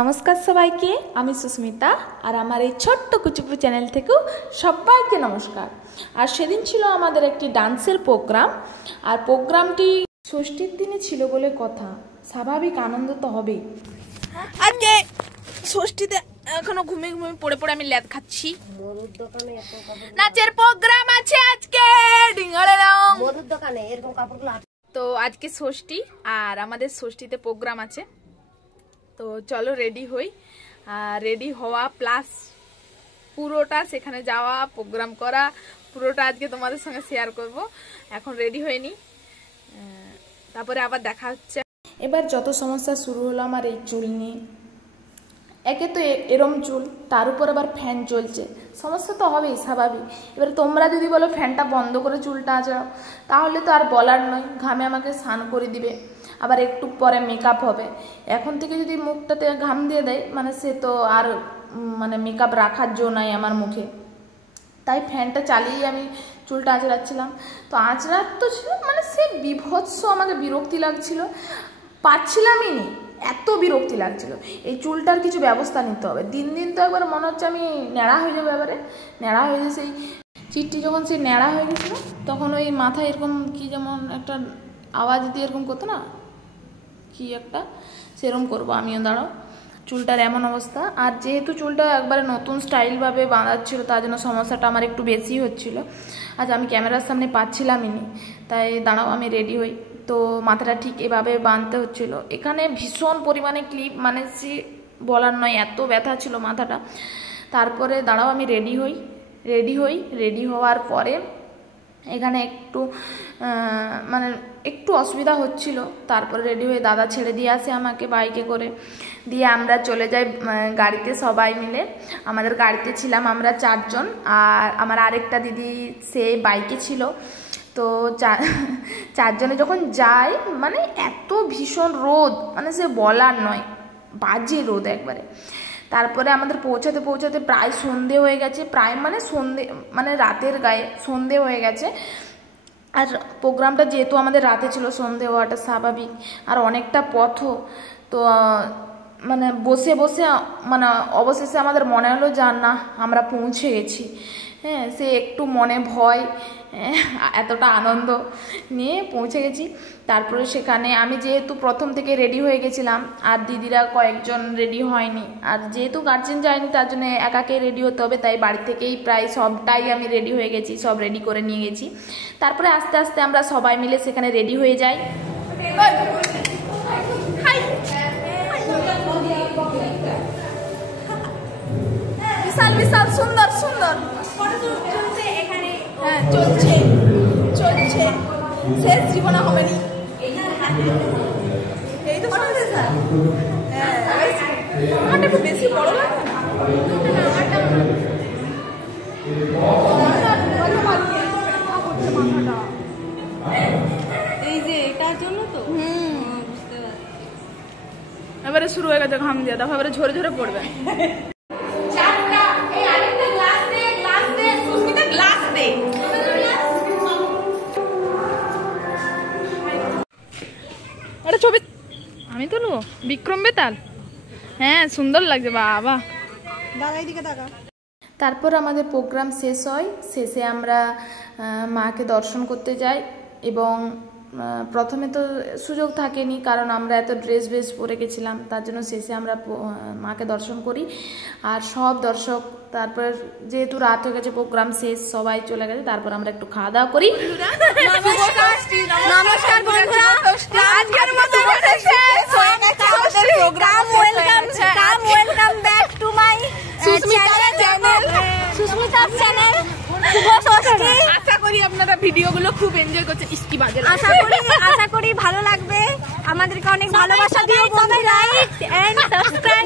নমস্কার সবাইকে, আমি সুস্মিতা আর আমার এই ছোট্ট কুচুপু চ্যানেল থেকেও সবাইকে নমস্কার। আর সেদিন ছিল আমাদের একটি ডান্সের প্রোগ্রাম, আর প্রোগ্রামটি ষষ্ঠীর দিনে ছিল বলে কথা। স্বাভাবিক আনন্দ তো হবেই। আজকে ষষ্ঠীতে এখনো ঘুমিয়ে ঘুমিয়ে পড়ে পড়ে আমি ল্যাদ খাচ্ছি। নাচের প্রোগ্রাম আছে আজকে, তো আজকে ষষ্ঠী আর আমাদের ষষ্ঠীতে প্রোগ্রাম আছে। তো চলো রেডি হই, রেডি হওয়া প্লাস পুরোটা সেখানে যাওয়া, প্রোগ্রাম করা, পুরোটা আজকে তোমাদের সঙ্গে শেয়ার করব। এখন রেডি হয়নি, তারপরে আবার দেখা হচ্ছে। এবার যত সমস্যা শুরু হলো আমার এই চুল নিয়ে। একে তো এরম চুল, তার উপর আবার ফ্যান চলছে, সমস্যা তো হবেই, স্বাভাবিক। এবার তোমরা যদি বলো ফ্যানটা বন্ধ করে চুলটা আঁচড়াও, তাহলে তো আর বলার নয়, ঘামে আমাকে স্নান করে দিবে, আবার একটু পরে মেকআপ হবে। এখন থেকে যদি মুখটাতে ঘাম দিয়ে দেয়, মানে সে তো আর মানে মেকআপ রাখার জো নাই আমার মুখে। তাই ফ্যানটা চালিয়ে আমি চুলটা আঁচড়াচ্ছিলাম। তো আঁচড়ার তো ছিল মানে সে বিভৎস, আমাকে বিরক্তি লাগছিল, পারছিলামই নি, এত বিরক্তি লাগছিল। এই চুলটার কিছু ব্যবস্থা নিতে হবে। দিন দিন তো একবার মনে হচ্ছে আমি ন্যাড়া হয়ে যাবো। এবারে ন্যাড়া হয়ে যায়, সেই চিটটি যখন সেই ন্যাড়া হয়ে গেছিলো, তখন ওই মাথায় এরকম কি যেমন একটা আওয়াজ দিয়ে এরকম করতো না, কি একটা সেরকম করবো আমিও। দাঁড়াও, চুলটার এমন অবস্থা। আর যেহেতু চুলটা একবারে নতুন স্টাইলভাবে বাঁধাচ্ছিল, তার জন্য সমস্যাটা আমার একটু বেশি হচ্ছিল। আজ আমি ক্যামেরার সামনে পাচ্ছিলামই নি, তাই দাঁড়াও আমি রেডি হই। তো মাথাটা ঠিক এভাবে বাঁধতে হচ্ছিল। এখানে ভীষণ পরিমাণে ক্লিপ, মানে সে বলার নয়, এত ব্যথা ছিল মাথাটা। তারপরে দাঁড়াও আমি রেডি হওয়ার পরে এখানে একটু মানে একটু অসুবিধা হচ্ছিল। তারপরে রেডি হয়ে দাদা ছেড়ে দিয়ে আসে আমাকে বাইকে করে, দিয়ে আমরা চলে যাই গাড়িতে সবাই মিলে। আমাদের গাড়িতে ছিলাম আমরা 4 জন, আর আমার আরেকটা দিদি সে বাইকে ছিল। তো 4 জনে যখন যাই, মানে এত ভীষণ রোদ, মানে সে বলার নয়, বাজে রোদ একবারে। তারপরে আমাদের পৌঁছাতে প্রায় সন্ধে হয়ে গেছে, প্রায় মানে সন্ধে মানে রাতের গায়ে সন্ধে হয়ে গেছে। আর প্রোগ্রামটা যেহেতু আমাদের রাতে ছিল, সন্ধে হওয়াটা স্বাভাবিক। আর অনেকটা পথও, তো মানে বসে মানে অবশেষে আমাদের মনে হলো যা না আমরা পৌঁছে গেছি। হ্যাঁ, সে একটু মনে ভয়, এতটা আনন্দ নিয়ে পৌঁছে গেছি। তারপরে সেখানে আমি যেহেতু প্রথম থেকে রেডি হয়ে গেছিলাম, আর দিদিরা কয়েকজন রেডি হয়নি, আর যেহেতু গার্জেন যায়নি তার জন্য একাকে রেডি হতে হবে, তাই বাড়ি থেকেই প্রায় সবটাই আমি রেডি হয়ে গেছি, সব রেডি করে নিয়ে গেছি। তারপরে আস্তে আস্তে আমরা সবাই মিলে সেখানে রেডি হয়ে যাই। বিশাল বিশাল সুন্দর সুন্দর হ্যাঁ চলছে, শেষ জীবনে হবে নি। এই তো আমারটা একটু বেশি বড় লাগে না, এই যে এটার জন্য তো বুঝতে পারছি। এবারে শুরু হয়ে গেছে ঘাম দিয়ে, দেখো এবারে ঝরে ঝরে পড়বে। ছবি আমি তো নেবো, বিক্রম বেতাল, হ্যাঁ সুন্দর লাগছে বাবা। তারপর আমাদের প্রোগ্রাম শেষ হয়। শেষে আমরা মাকে দর্শন করতে যাই, এবং প্রথমে তো সুযোগ থাকেনি, কারণ আমরা এত ড্রেস পরে গেছিলাম, তার জন্য শেষে আমরা মাকে দর্শন করি। আর সব দর্শক, তারপর যেহেতু রাত হয়ে গেছে, প্রোগ্রাম শেষ, সবাই চলে গেছে, তারপর আমরা একটু খাওয়া দাওয়া করি। নমস্কার বন্ধুরা, আজকের মতো welcome back to my channel, Susmita channel. শুভ ষষ্ঠী। আশা করি আপনারা ভিডিওগুলো খুব এনজয় করছেন। ইসকি বাজে, আশা করি ভালো লাগবে। আমাদেরকে অনেক ভালোবাসা দিও বন্ধুরা, লাইক এন্ড সাবস্ক্রাইব